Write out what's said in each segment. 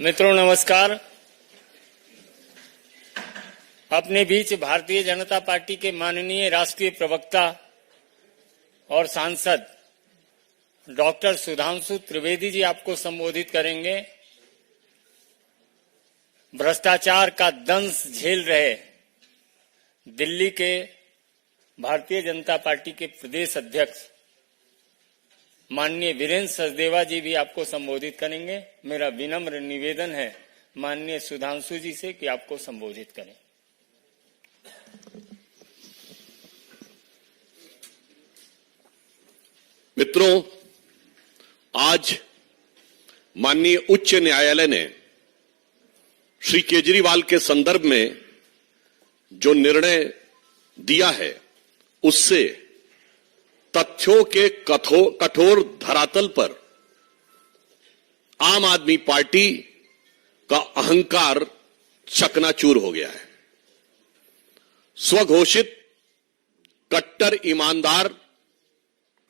मित्रों नमस्कार। अपने बीच भारतीय जनता पार्टी के माननीय राष्ट्रीय प्रवक्ता और सांसद डॉक्टर सुधांशु त्रिवेदी जी आपको संबोधित करेंगे। भ्रष्टाचार का दंश झेल रहे दिल्ली के भारतीय जनता पार्टी के प्रदेश अध्यक्ष माननीय वीरेंद्र सचदेवा जी भी आपको संबोधित करेंगे। मेरा विनम्र निवेदन है माननीय सुधांशु जी से कि आपको संबोधित करें। मित्रों, आज माननीय उच्च न्यायालय ने श्री केजरीवाल के संदर्भ में जो निर्णय दिया है उससे तथ्यों के कठोर धरातल पर आम आदमी पार्टी का अहंकार चकनाचूर हो गया है। स्वघोषित कट्टर ईमानदार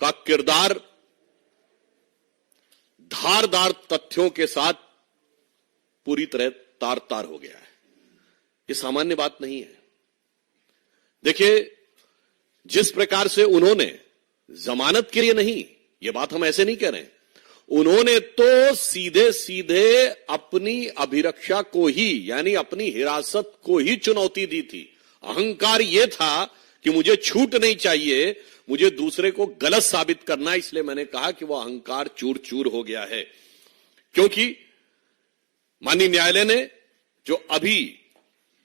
का किरदार धारदार तथ्यों के साथ पूरी तरह तार तार हो गया है। ये सामान्य बात नहीं है। देखिए, जिस प्रकार से उन्होंने जमानत के लिए नहीं, ये बात हम ऐसे नहीं कह रहे हैं, उन्होंने तो सीधे सीधे अपनी अभिरक्षा को ही यानी अपनी हिरासत को ही चुनौती दी थी। अहंकार यह था कि मुझे छूट नहीं चाहिए, मुझे दूसरे को गलत साबित करना, इसलिए मैंने कहा कि वह अहंकार चूर चूर हो गया है। क्योंकि माननीय न्यायालय ने जो अभी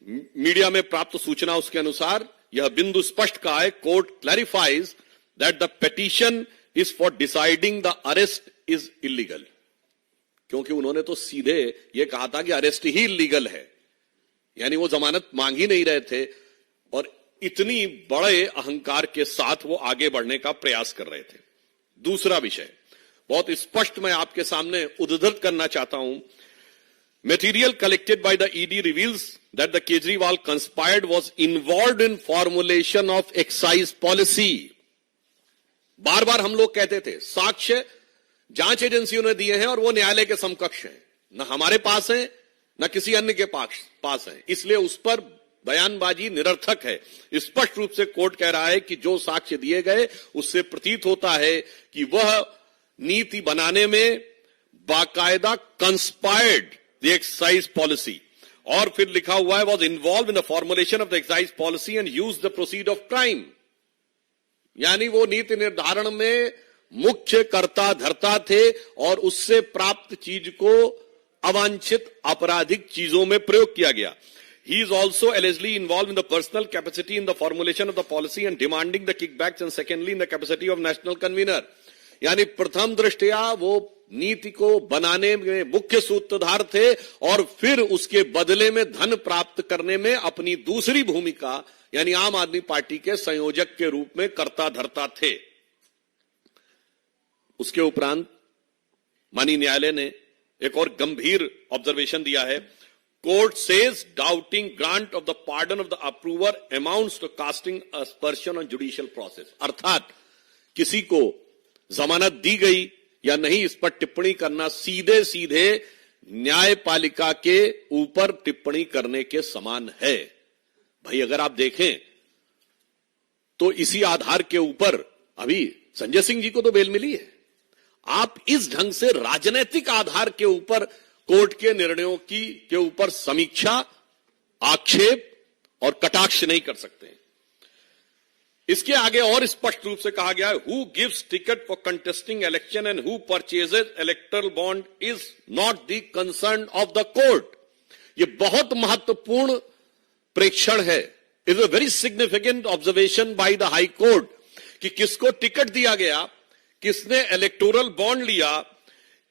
मीडिया में प्राप्त सूचना उसके अनुसार यह बिंदु स्पष्ट कहा है, court clarifies that the petition is for deciding the arrest is illegal। क्योंकि उन्होंने तो सीधे यह कहा था कि अरेस्ट ही इलीगल है, यानी वो जमानत मांग ही नहीं रहे थे और इतनी बड़े अहंकार के साथ वो आगे बढ़ने का प्रयास कर रहे थे। दूसरा विषय बहुत स्पष्ट मैं आपके सामने उद्धृत करना चाहता हूं। Material collected by the ED reveals that the Kejriwal conspired was involved in formulation of excise policy। बार बार हम लोग कहते थे साक्ष्य जांच एजेंसियों ने दिए हैं और वो न्यायालय के समकक्ष हैं, न हमारे पास है न किसी अन्य के पास है, इसलिए उस पर बयानबाजी निरर्थक है। स्पष्ट रूप से कोर्ट कह रहा है कि जो साक्ष्य दिए गए उससे प्रतीत होता है कि वह नीति बनाने में बाकायदा कंस्पायर्ड द एक्साइज पॉलिसी, और फिर लिखा हुआ है was involve in the formulation of the excise policy and use the proceed of crime, यानी वो नीति निर्धारण में मुख्य कर्ता धर्ता थे और उससे प्राप्त चीज को अवांछित आपराधिक चीजों में प्रयोग किया गया। He is also allegedly involved in the personal capacity in the formulation of the policy and demanding the kickbacks, and secondly in the capacity of national convener। यानी प्रथम दृष्टया वो नीति को बनाने में मुख्य सूत्रधार थे और फिर उसके बदले में धन प्राप्त करने में अपनी दूसरी भूमिका यानी आम आदमी पार्टी के संयोजक के रूप में कर्ता धर्ता थे। उसके उपरांत माननीय न्यायालय ने एक और गंभीर ऑब्जर्वेशन दिया है। Court says doubting grant of the pardon of the approver amounts to casting aspersion on judicial process, अर्थात किसी को जमानत दी गई या नहीं इस पर टिप्पणी करना सीधे सीधे न्यायपालिका के ऊपर टिप्पणी करने के समान है। भाई अगर आप देखें तो इसी आधार के ऊपर अभी संजय सिंह जी को तो बेल मिली है। आप इस ढंग से राजनीतिक आधार के ऊपर कोर्ट के निर्णयों के ऊपर समीक्षा, आक्षेप और कटाक्ष नहीं कर सकते। इसके आगे और स्पष्ट रूप से कहा गया है, who gives ticket for contesting election and who purchases electoral bond is not the concern of the court. यह बहुत महत्वपूर्ण प्रेक्षण है, is a very significant observation by the high court कि किसको टिकट दिया गया, किसने इलेक्टोरल बॉन्ड लिया,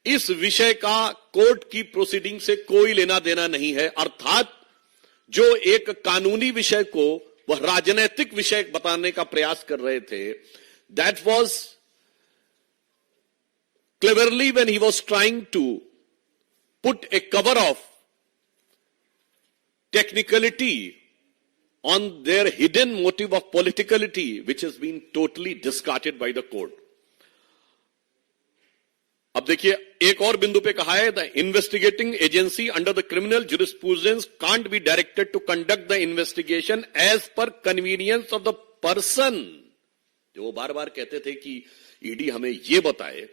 इस विषय का कोर्ट की प्रोसीडिंग से कोई लेना देना नहीं है। अर्थात जो एक कानूनी विषय को वह राजनीतिक विषय बताने का प्रयास कर रहे थे, that was cleverly when he was trying to put a cover of technicality on their hidden motive of politicality, which has been totally discarded by the court। अब देखिए एक और बिंदु पे कहा है, the investigating agency under the criminal jurisprudence can't be directed to conduct the investigation as per convenience of the person. जो वो बार बार कहते थे कि ईडी हमें ये बताए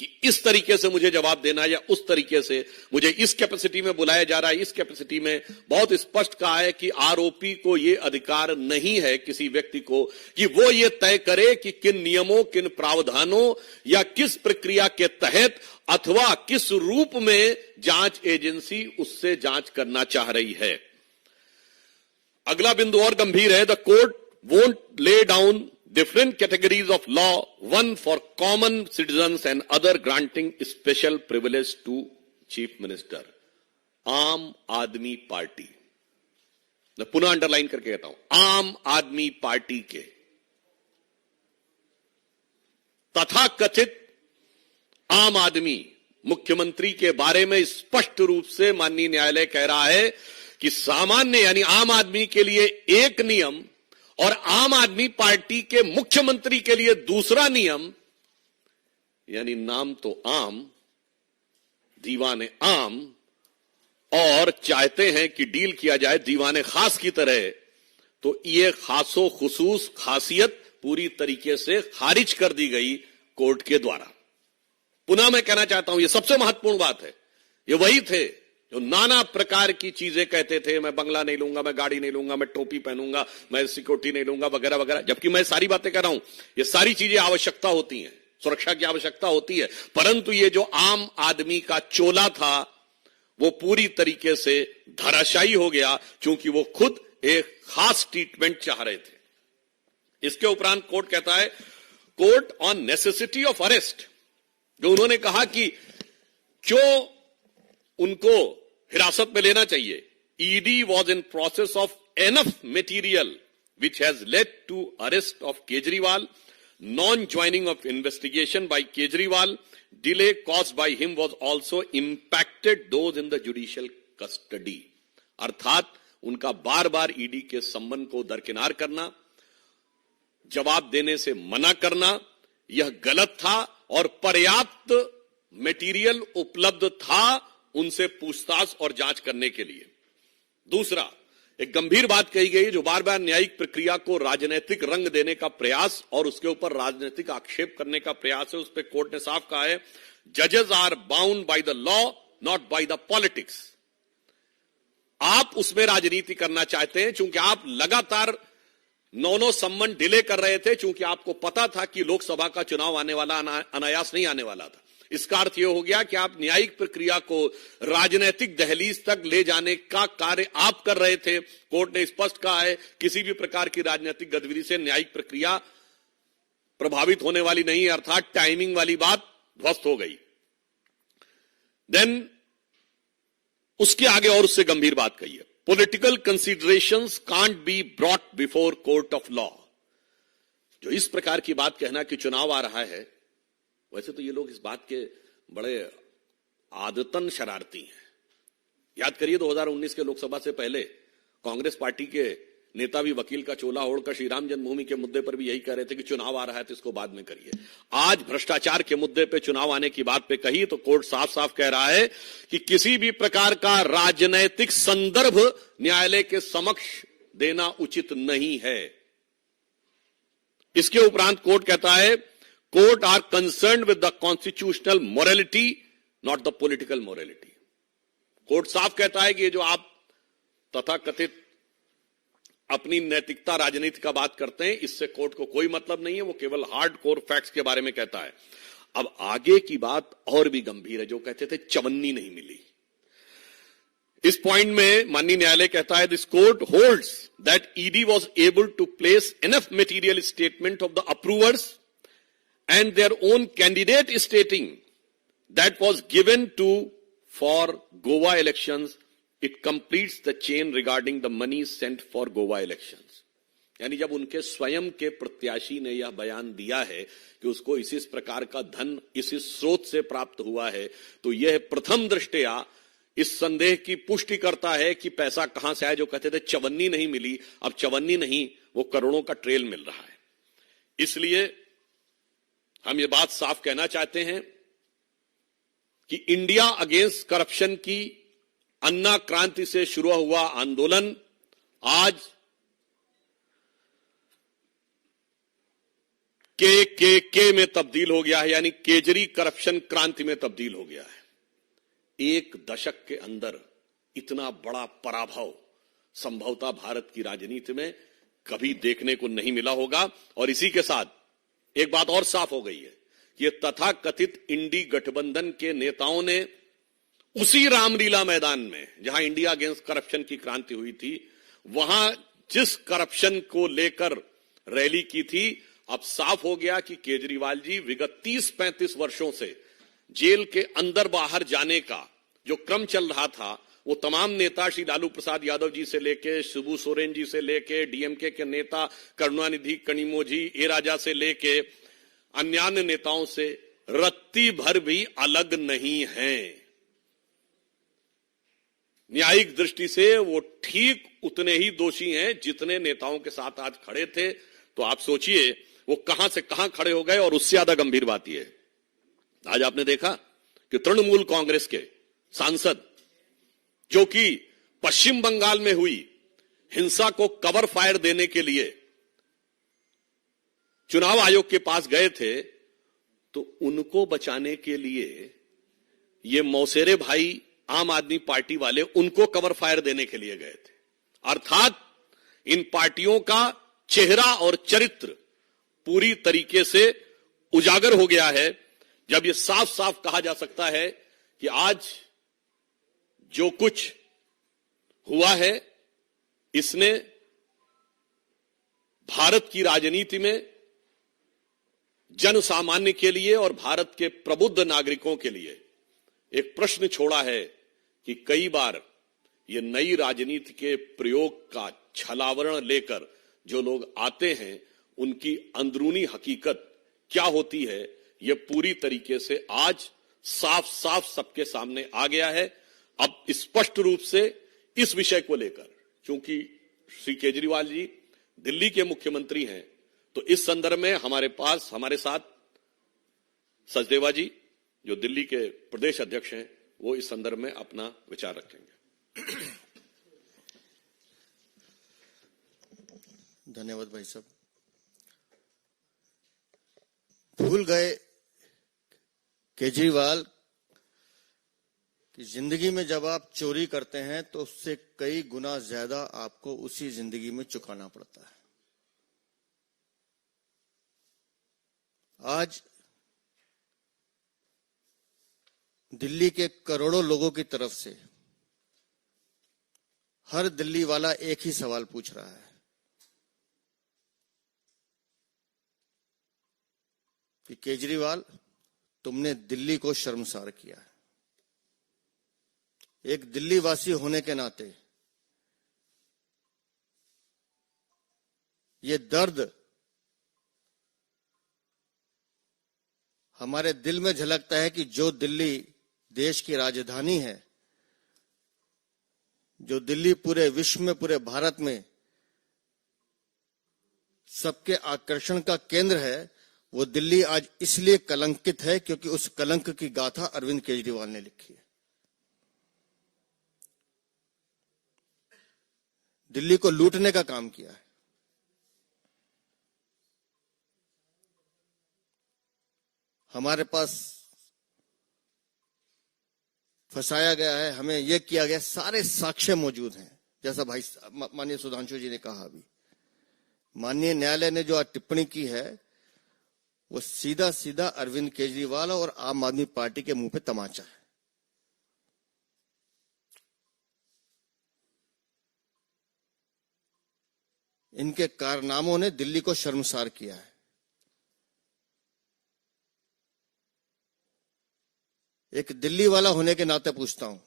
कि इस तरीके से मुझे जवाब देना या उस तरीके से मुझे इस कैपेसिटी में बुलाया जा रहा है, इस कैपेसिटी में। बहुत स्पष्ट कहा है कि आरोपी को यह अधिकार नहीं है किसी व्यक्ति को कि वो ये तय करे कि किन नियमों, किन प्रावधानों या किस प्रक्रिया के तहत अथवा किस रूप में जांच एजेंसी उससे जांच करना चाह रही है। अगला बिंदु और गंभीर है, the court won't lay down different categories of law, one for common citizens and other granting special privilege to chief minister. आम आदमी पार्टी, मैं पुनः अंडरलाइन करके कहता हूं, आम आदमी पार्टी के तथा कथित आम आदमी मुख्यमंत्री के बारे में स्पष्ट रूप से माननीय न्यायालय कह रहा है कि सामान्य यानी आम आदमी के लिए एक नियम और आम आदमी पार्टी के मुख्यमंत्री के लिए दूसरा नियम, यानी नाम तो आम, दीवाने आम, और चाहते हैं कि डील किया जाए दीवाने खास की तरह, तो ये खासो खुसूस खासियत पूरी तरीके से खारिज कर दी गई कोर्ट के द्वारा। पुनः मैं कहना चाहता हूं, यह सबसे महत्वपूर्ण बात है। ये वही थे जो नाना प्रकार की चीजें कहते थे, मैं बंगला नहीं लूंगा, मैं गाड़ी नहीं लूंगा, मैं टोपी पहनूंगा, मैं सिक्योरिटी नहीं लूंगा, वगैरह वगैरह। जबकि मैं सारी बातें कर रहा हूं, ये सारी चीजें आवश्यकता होती हैं, सुरक्षा की आवश्यकता होती है, परंतु ये जो आम आदमी का चोला था वो पूरी तरीके से धराशायी हो गया, क्योंकि वो खुद एक खास ट्रीटमेंट चाह रहे थे। इसके उपरांत कोर्ट कहता है, court on necessity of arrest, जो उन्होंने कहा कि क्यों उनको हिरासत में लेना चाहिए। ED was in process of enough material which has led to arrest of Kejriwal, non joining of investigation by Kejriwal, delay caused by him was also impacted those in the judicial custody. अर्थात उनका बार बार ईडी के संबंध को दरकिनार करना, जवाब देने से मना करना, यह गलत था और पर्याप्त मटेरियल उपलब्ध था उनसे पूछताछ और जांच करने के लिए। दूसरा, एक गंभीर बात कही गई जो बार बार न्यायिक प्रक्रिया को राजनीतिक रंग देने का प्रयास और उसके ऊपर राजनीतिक आक्षेप करने का प्रयास है। उस पर कोर्ट ने साफ कहा है, जजेस are bound by the law not by the politics. आप उसमें राजनीति करना चाहते हैं, चूंकि आप लगातार 9 सम्मन डिले कर रहे थे, चूंकि आपको पता था कि लोकसभा का चुनाव आने वाला, अनायास नहीं आने वाला था। इसका अर्थ यह हो गया कि आप न्यायिक प्रक्रिया को राजनीतिक दहलीज तक ले जाने का कार्य आप कर रहे थे। कोर्ट ने स्पष्ट कहा है, किसी भी प्रकार की राजनीतिक गतिविधि से न्यायिक प्रक्रिया प्रभावित होने वाली नहीं है, अर्थात टाइमिंग वाली बात ध्वस्त हो गई। देन उसके आगे और उससे गंभीर बात कही है, political considerations can't be brought before court of law. जो इस प्रकार की बात कहना कि चुनाव आ रहा है, वैसे तो ये लोग इस बात के बड़े आदतन शरारती हैं। याद करिए 2019 के लोकसभा से पहले कांग्रेस पार्टी के नेता भी वकील का चोला ओढ़कर श्री राम जन्मभूमि के मुद्दे पर भी यही कह रहे थे कि चुनाव आ रहा है तो इसको बाद में करिए। आज भ्रष्टाचार के मुद्दे पे चुनाव आने की बात पे कही तो कोर्ट साफ साफ कह रहा है कि किसी भी प्रकार का राजनैतिक संदर्भ न्यायालय के समक्ष देना उचित नहीं है। इसके उपरांत कोर्ट कहता है, court are concerned with the constitutional morality not the political morality. Court साफ कहता है कि ये जो आप तथाकथित अपनी नैतिकता राजनीति का बात करते हैं, इससे कोर्ट को कोई मतलब नहीं है, वो केवल हार्ड कोर फैक्ट्स के बारे में कहता है। अब आगे की बात और भी गंभीर है, जो कहते थे चवन्नी नहीं मिली। इस पॉइंट में माननीय न्यायालय कहता है, this court holds that ED was able to place enough material statement of the approvers and their own candidate stating that was given to for Goa elections, it completes the chain regarding the money sent for Goa elections। यानी जब उनके स्वयं के प्रत्याशी ने यह बयान दिया है कि उसको इसी प्रकार का धन इसी स्रोत से प्राप्त हुआ है, तो यह प्रथम दृष्टया इस संदेह की पुष्टि करता है कि पैसा कहां से आया। जो कहते थे चवन्नी नहीं मिली, अब चवन्नी नहीं, वो करोड़ों का ट्रेल मिल रहा है। इसलिए हम ये बात साफ कहना चाहते हैं कि इंडिया अगेंस्ट करप्शन की अन्ना क्रांति से शुरू हुआ आंदोलन आज के में तब्दील हो गया है, यानी केजरी करप्शन क्रांति में तब्दील हो गया है। एक दशक के अंदर इतना बड़ा पराभव संभवतः भारत की राजनीति में कभी देखने को नहीं मिला होगा। और इसी के साथ एक बात और साफ हो गई है, ये तथाकथित इंडी गठबंधन के नेताओं ने उसी रामलीला मैदान में जहां इंडिया अगेंस्ट करप्शन की क्रांति हुई थी, वहां जिस करप्शन को लेकर रैली की थी, अब साफ हो गया कि केजरीवाल जी विगत 30-35 वर्षों से जेल के अंदर बाहर जाने का जो क्रम चल रहा था, वो तमाम नेता श्री लालू प्रसाद यादव जी से लेके शिबू सोरेन जी से लेके डीएमके के नेता करुणानिधि कनिमोझी ए राजा से लेके अन्य नेताओं से रत्ती भर भी अलग नहीं है। न्यायिक दृष्टि से वो ठीक उतने ही दोषी हैं जितने नेताओं के साथ आज खड़े थे। तो आप सोचिए वो कहां से कहां खड़े हो गए। और उससे ज्यादा गंभीर बात यह है, आज आपने देखा कि तृणमूल कांग्रेस के सांसद जो कि पश्चिम बंगाल में हुई हिंसा को कवर फायर देने के लिए चुनाव आयोग के पास गए थे, तो उनको बचाने के लिए ये मौसेरे भाई आम आदमी पार्टी वाले उनको कवर फायर देने के लिए गए थे। अर्थात इन पार्टियों का चेहरा और चरित्र पूरी तरीके से उजागर हो गया है, जब ये साफ साफ कहा जा सकता है कि आज जो कुछ हुआ है इसने भारत की राजनीति में जन सामान्य के लिए और भारत के प्रबुद्ध नागरिकों के लिए एक प्रश्न छोड़ा है कि कई बार ये नई राजनीति के प्रयोग का छलावरण लेकर जो लोग आते हैं, उनकी अंदरूनी हकीकत क्या होती है, ये पूरी तरीके से आज साफ साफ सबके सामने आ गया है। अब स्पष्ट रूप से इस विषय को लेकर, क्योंकि श्री केजरीवाल जी दिल्ली के मुख्यमंत्री हैं, तो इस संदर्भ में हमारे साथ सचदेवा जी जो दिल्ली के प्रदेश अध्यक्ष हैं, वो इस संदर्भ में अपना विचार रखेंगे। धन्यवाद भाई साहब। भूल गए केजरीवाल कि जिंदगी में जब आप चोरी करते हैं तो उससे कई गुना ज्यादा आपको उसी जिंदगी में चुकाना पड़ता है। आज दिल्ली के करोड़ों लोगों की तरफ से हर दिल्ली वाला एक ही सवाल पूछ रहा है कि केजरीवाल, तुमने दिल्ली को शर्मसार किया है। एक दिल्ली वासी होने के नाते ये दर्द हमारे दिल में झलकता है कि जो दिल्ली देश की राजधानी है, जो दिल्ली पूरे विश्व में, पूरे भारत में सबके आकर्षण का केंद्र है, वो दिल्ली आज इसलिए कलंकित है क्योंकि उस कलंक की गाथा अरविंद केजरीवाल ने लिखी है। दिल्ली को लूटने का काम किया है। हमारे पास फंसाया गया है, हमें यह किया गया, सारे साक्ष्य मौजूद हैं। जैसा भाई माननीय सुधांशु जी ने कहा, अभी माननीय न्यायालय ने जो आज टिप्पणी की है, वो सीधा सीधा अरविंद केजरीवाल और आम आदमी पार्टी के मुंह पे तमाचा है। इनके कारनामों ने दिल्ली को शर्मसार किया है। एक दिल्ली वाला होने के नाते पूछता हूं,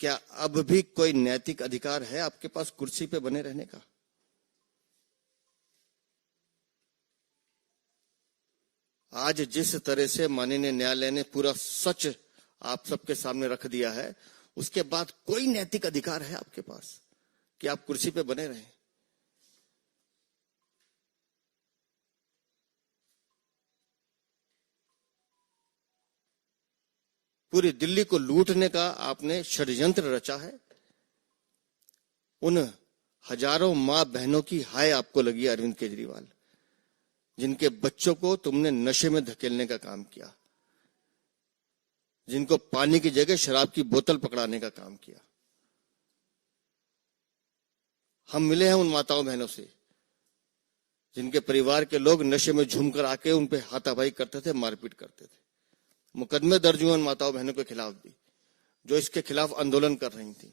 क्या अब भी कोई नैतिक अधिकार है आपके पास कुर्सी पे बने रहने का? आज जिस तरह से माननीय न्यायालय ने पूरा सच आप सबके सामने रख दिया है, उसके बाद कोई नैतिक अधिकार है आपके पास कि आप कुर्सी पे बने रहें? पूरी दिल्ली को लूटने का आपने षड्यंत्र रचा है। उन हजारों मां बहनों की हाय आपको लगी अरविंद केजरीवाल, जिनके बच्चों को तुमने नशे में धकेलने का काम किया, जिनको पानी की जगह शराब की बोतल पकड़ाने का काम किया। हम मिले हैं उन माताओं बहनों से जिनके परिवार के लोग नशे में झूमकर आके उन पे हाथापाई करते थे, मारपीट करते थे। मुकदमे दर्ज हुए उन माताओं बहनों के खिलाफ भी, जो इसके खिलाफ आंदोलन कर रही थी।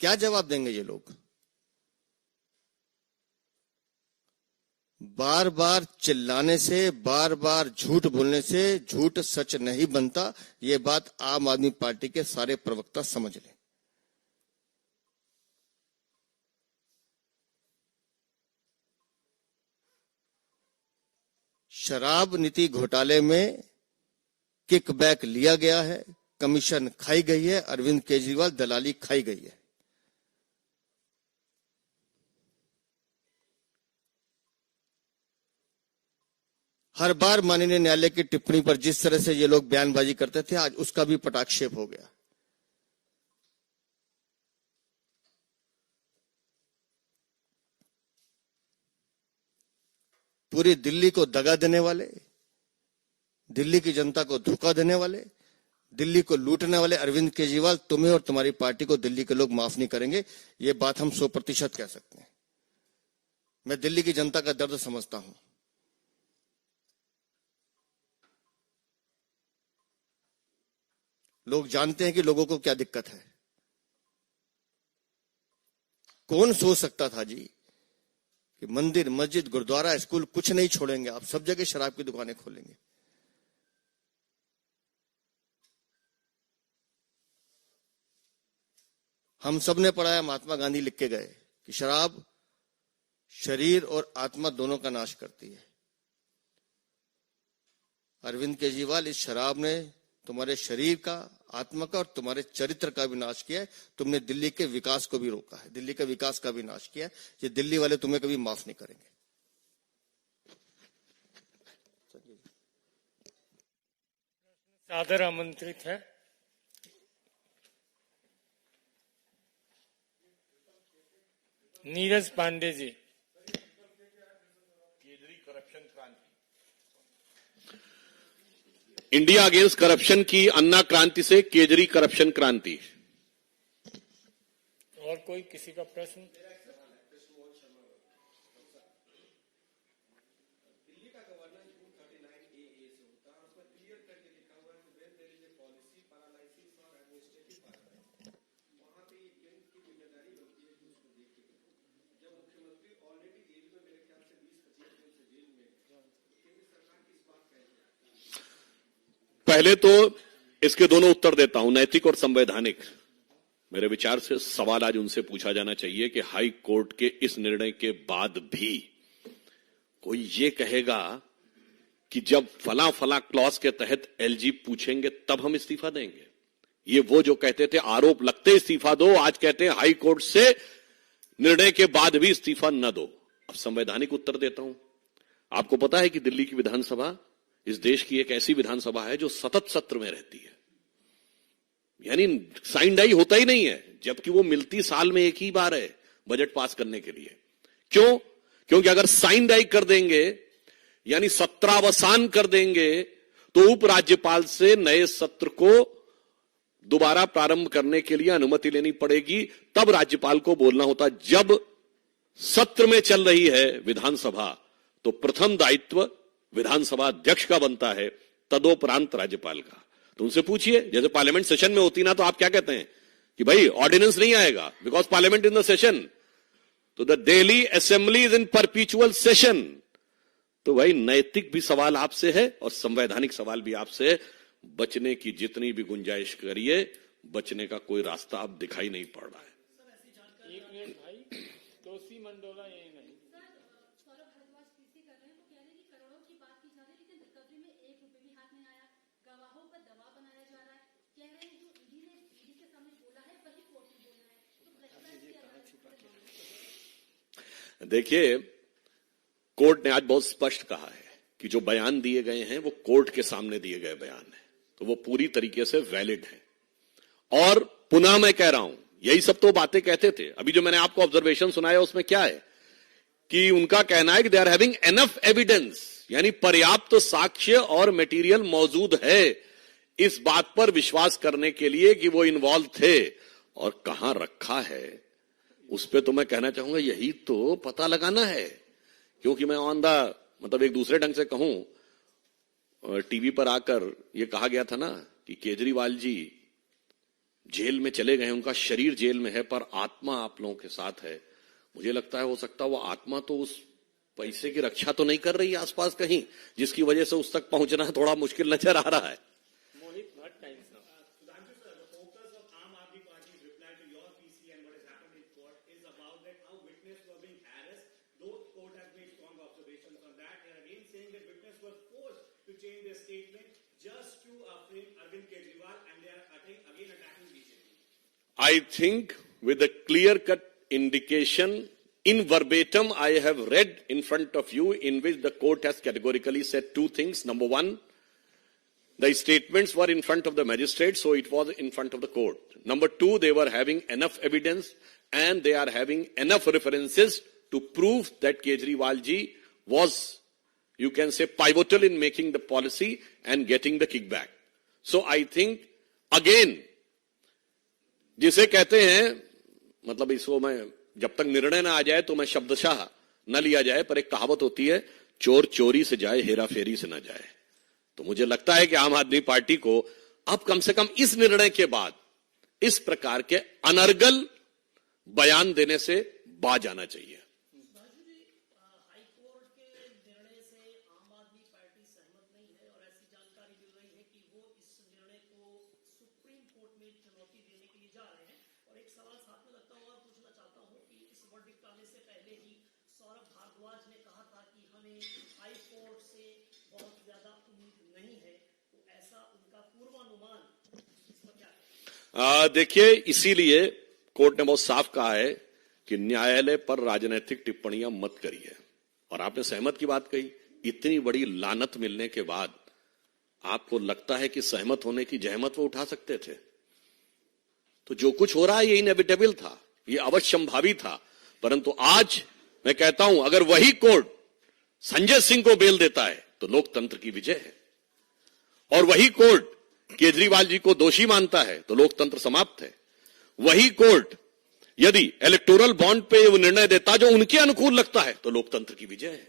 क्या जवाब देंगे ये लोग? बार बार चिल्लाने से, बार बार झूठ बोलने से झूठ सच नहीं बनता। ये बात आम आदमी पार्टी के सारे प्रवक्ता समझ लें। शराब नीति घोटाले में किकबैक लिया गया है, कमीशन खाई गई है, अरविंद केजरीवाल दलाली खाई गई है। हर बार माननीय न्यायालय की टिप्पणी पर जिस तरह से ये लोग बयानबाजी करते थे, आज उसका भी पटाक्षेप हो गया। पूरी दिल्ली को दगा देने वाले, दिल्ली की जनता को धोखा देने वाले, दिल्ली को लूटने वाले अरविंद केजरीवाल, तुम्हें और तुम्हारी पार्टी को दिल्ली के लोग माफ नहीं करेंगे। ये बात हम 100% कह सकते हैं। मैं दिल्ली की जनता का दर्द समझता हूं। लोग जानते हैं कि लोगों को क्या दिक्कत है। कौन सोच सकता था जी कि मंदिर, मस्जिद, गुरुद्वारा, स्कूल कुछ नहीं छोड़ेंगे, आप सब जगह शराब की दुकानें खोलेंगे। हम सब ने पढ़ा है, महात्मा गांधी लिख के गए कि शराब शरीर और आत्मा दोनों का नाश करती है। अरविंद केजरीवाल, इस शराब ने तुम्हारे शरीर का, आत्मा का और तुम्हारे चरित्र का भी नाश किया है। तुमने दिल्ली के विकास को भी रोका है, दिल्ली के विकास का भी नाश किया है। ये दिल्ली वाले तुम्हें कभी माफ नहीं करेंगे। सादर आमंत्रित है Neeraj Pandey ji. India against corruption की अन्ना क्रांति से केजरी करप्शन क्रांति। और कोई किसी का प्रश्न? पहले तो इसके दोनों उत्तर देता हूं, नैतिक और संवैधानिक। मेरे विचार से सवाल आज उनसे पूछा जाना चाहिए कि हाई कोर्ट के इस निर्णय के बाद भी कोई ये कहेगा कि जब फला फला क्लॉज के तहत एलजी पूछेंगे तब हम इस्तीफा देंगे। ये वो जो कहते थे आरोप लगते इस्तीफा दो, आज कहते हैं हाई कोर्ट से निर्णय के बाद भी इस्तीफा न दो। अब संवैधानिक उत्तर देता हूं। आपको पता है कि दिल्ली की विधानसभा इस देश की एक ऐसी विधानसभा है जो सतत सत्र में रहती है, यानी साइन डाई होता ही नहीं है, जबकि वो मिलती साल में एक ही बार है बजट पास करने के लिए। क्यों? क्योंकि अगर साइन डाई कर देंगे यानी सत्रावसान कर देंगे तो उपराज्यपाल से नए सत्र को दोबारा प्रारंभ करने के लिए अनुमति लेनी पड़ेगी। तब राज्यपाल को बोलना होता। जब सत्र में चल रही है विधानसभा तो प्रथम दायित्व विधानसभा अध्यक्ष का बनता है, तदोपरांत राज्यपाल का। तो उनसे पूछिए, जैसे पार्लियामेंट सेशन में होती ना तो आप क्या कहते हैं कि भाई ऑर्डिनेंस नहीं आएगा because parliament in the session, तो the Delhi assembly is in perpetual session. तो भाई नैतिक भी सवाल आपसे है और संवैधानिक सवाल भी आपसे है। बचने की जितनी भी गुंजाइश करिए, बचने का कोई रास्ता अब दिखाई नहीं पड़ रहा है। एक मिनट भाई, तोसी मंडोला यही नहीं। देखिए, कोर्ट ने आज बहुत स्पष्ट कहा है कि जो बयान दिए गए हैं वो कोर्ट के सामने दिए गए बयान है, तो वो पूरी तरीके से वैलिड है। और पुनः मैं कह रहा हूं, यही सब तो बातें कहते थे। अभी जो मैंने आपको ऑब्जर्वेशन सुनाया उसमें क्या है कि उनका कहना है कि they are having enough evidence, यानी पर्याप्त साक्ष्य और मटेरियल मौजूद है इस बात पर विश्वास करने के लिए कि वो इन्वॉल्व थे। और कहां रखा है उस पे तो मैं कहना चाहूंगा यही तो पता लगाना है। क्योंकि मैं ऑन द मतलब एक दूसरे ढंग से कहूं, टीवी पर आकर ये कहा गया था ना कि केजरीवाल जी जेल में चले गए, उनका शरीर जेल में है पर आत्मा आप लोगों के साथ है। मुझे लगता है हो सकता है वो आत्मा तो उस पैसे की रक्षा तो नहीं कर रही है आसपास कहीं, जिसकी वजह से उस तक पहुंचना थोड़ा मुश्किल नजर आ रहा है। I think with a clear-cut indication in verbatim I have read in front of you in which the court has categorically said two things. Number one, the statements were in front of the magistrate, so it was in front of the court. Number two, they were having enough evidence and they are having enough references to prove that Kejriwal ji was, you can say, pivotal in making the policy and getting the kickback. So I think, again, जिसे कहते हैं, मतलब इसको मैं जब तक निर्णय ना आ जाए तो मैं शब्दशः न लिया जाए, पर एक कहावत होती है, चोर चोरी से जाए हेरा फेरी से न जाए। तो मुझे लगता है कि आम आदमी पार्टी को अब कम से कम इस निर्णय के बाद इस प्रकार के अनर्गल बयान देने से बाज आना चाहिए। देखिए, इसीलिए कोर्ट ने बहुत साफ कहा है कि न्यायालय पर राजनीतिक टिप्पणियां मत करिए। और आपने सहमत की बात कही, इतनी बड़ी लानत मिलने के बाद आपको लगता है कि सहमत होने की जहमत वो उठा सकते थे? तो जो कुछ हो रहा है ये इनएविटेबल था, ये अवश्यंभावी था। परंतु आज मैं कहता हूं, अगर वही कोर्ट संजय सिंह को बेल देता है तो लोकतंत्र की विजय है, और वही कोर्ट केजरीवाल जी को दोषी मानता है तो लोकतंत्र समाप्त है। वही कोर्ट यदि इलेक्टोरल बॉन्ड पे वो निर्णय देता जो उनके अनुकूल लगता है तो लोकतंत्र की विजय है।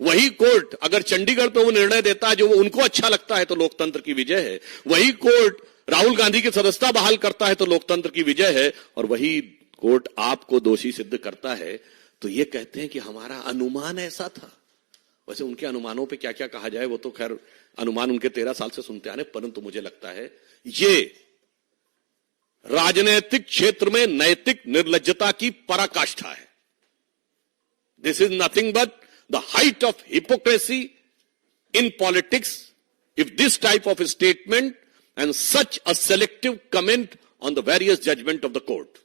वही कोर्ट अगर चंडीगढ़ पे वो निर्णय देता है जो वो उनको अच्छा लगता है तो लोकतंत्र की विजय है। वही कोर्ट राहुल गांधी की सदस्यता बहाल करता है तो लोकतंत्र की विजय है। और वही कोर्ट आपको दोषी सिद्ध करता है तो ये कहते हैं कि हमारा अनुमान ऐसा था। वैसे उनके अनुमानों पे क्या क्या कहा जाए वो तो खैर अनुमान उनके 13 साल से सुनते आने, परंतु मुझे लगता है ये राजनीतिक क्षेत्र में नैतिक निर्लज्जता की पराकाष्ठा है। This is nothing but the height of hypocrisy in politics if this type of statement and such a selective comment on the various judgment of the court.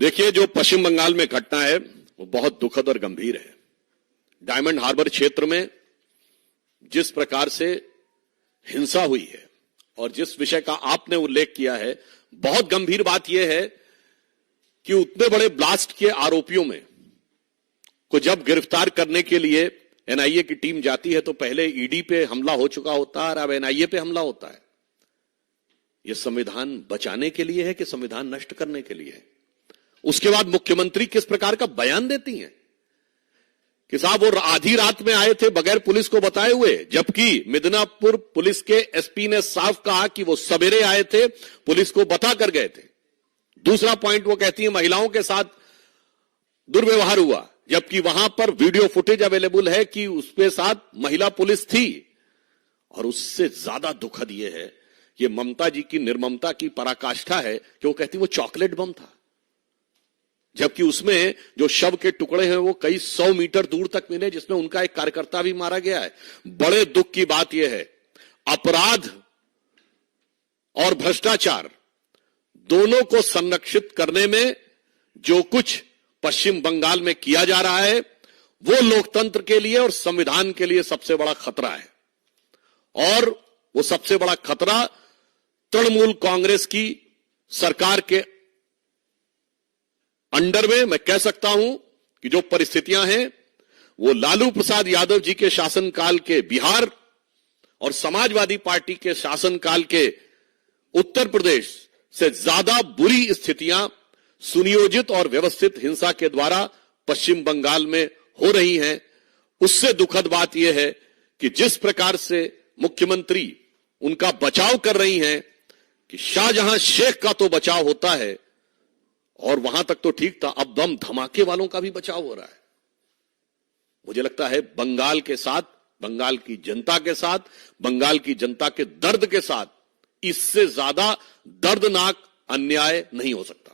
देखिए, जो पश्चिम बंगाल में घटना है वो बहुत दुखद और गंभीर है। डायमंड हार्बर क्षेत्र में जिस प्रकार से हिंसा हुई है और जिस विषय का आपने उल्लेख किया है, बहुत गंभीर बात यह है कि उतने बड़े ब्लास्ट के आरोपियों में को जब गिरफ्तार करने के लिए एनआईए की टीम जाती है तो पहले ईडी पे हमला हो चुका होता है और अब एनआईए पे हमला होता है। यह संविधान बचाने के लिए है कि संविधान नष्ट करने के लिए है? उसके बाद मुख्यमंत्री किस प्रकार का बयान देती हैं कि साहब वो आधी रात में आए थे बगैर पुलिस को बताए हुए, जबकि मिदनापुर पुलिस के एसपी ने साफ कहा कि वो सवेरे आए थे, पुलिस को बता कर गए थे। दूसरा पॉइंट वो कहती है महिलाओं के साथ दुर्व्यवहार हुआ, जबकि वहां पर वीडियो फुटेज अवेलेबल है कि उसके साथ महिला पुलिस थी। और उससे ज्यादा दुखद ये है, ये ममता जी की निर्ममता की पराकाष्ठा है कि वो कहती वो चॉकलेट बम था। जबकि उसमें जो शव के टुकड़े हैं वो कई 100 मीटर दूर तक मिले, जिसमें उनका एक कार्यकर्ता भी मारा गया है। बड़े दुख की बात यह है, अपराध और भ्रष्टाचार दोनों को संरक्षित करने में जो कुछ पश्चिम बंगाल में किया जा रहा है वो लोकतंत्र के लिए और संविधान के लिए सबसे बड़ा खतरा है। और वो सबसे बड़ा खतरा तृणमूल कांग्रेस की सरकार के अंडर में मैं कह सकता हूं कि जो परिस्थितियां हैं वो लालू प्रसाद यादव जी के शासनकाल के बिहार और समाजवादी पार्टी के शासनकाल के उत्तर प्रदेश से ज्यादा बुरी स्थितियां सुनियोजित और व्यवस्थित हिंसा के द्वारा पश्चिम बंगाल में हो रही हैं। उससे दुखद बात यह है कि जिस प्रकार से मुख्यमंत्री उनका बचाव कर रही हैं कि शाहजहां शेख का तो बचाव होता है और वहां तक तो ठीक था, अब बम धमाके वालों का भी बचाव हो रहा है। मुझे लगता है बंगाल के साथ, बंगाल की जनता के साथ, बंगाल की जनता के दर्द के साथ इससे ज्यादा दर्दनाक अन्याय नहीं हो सकता।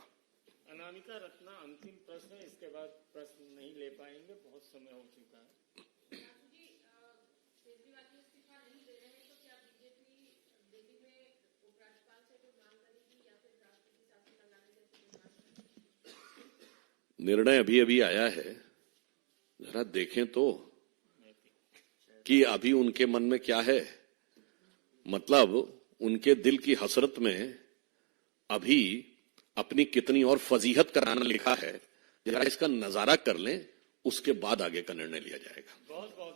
अनामिका रत्ना अंतिम प्रश्न है, इसके बाद प्रश्न नहीं ले पाएंगे, बहुत समय हो चुका है। निर्णय अभी अभी आया है, जरा देखें तो कि अभी उनके मन में क्या है। मतलब उनके दिल की हसरत में अभी अपनी कितनी और फजीहत कराना लिखा है, जरा इसका नजारा कर लें, उसके बाद आगे का निर्णय लिया जाएगा। बहुत बहुत